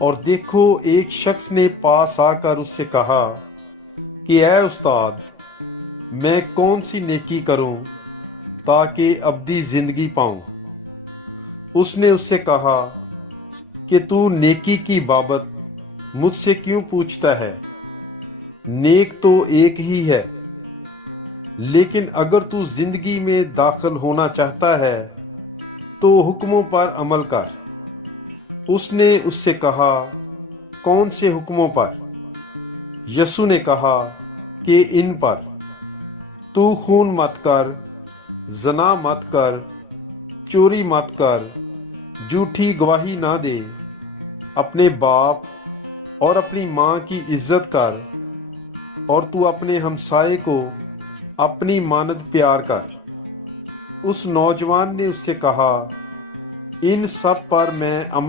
اور دیکھو ایک شخص نے پاس آ کر اس سے کہا کہ اے استاد، میں کون سی نیکی کروں تاکہ ابدی زندگی پاؤں؟ اس نے اس سے کہا کہ تو نیکی کی بابت مجھ سے کیوں پوچھتا ہے؟ نیک تو ایک ہی ہے، لیکن اگر تو زندگی میں داخل ہونا چاہتا ہے تو حکموں پر عمل کر۔ اس نے اس سے کہا، کون سے حکموں پر؟ یسوع نے کہا کہ ان پر، تو خون مت کر، زنا مت کر، چوری مت کر، جھوٹی گواہی نہ دے، اپنے باپ اور اپنی ماں کی عزت کر، اور تو اپنے ہمسائے کو اپنی مانند پیار کر۔ اس نوجوان نے اس سے کہا، ان سب پر میں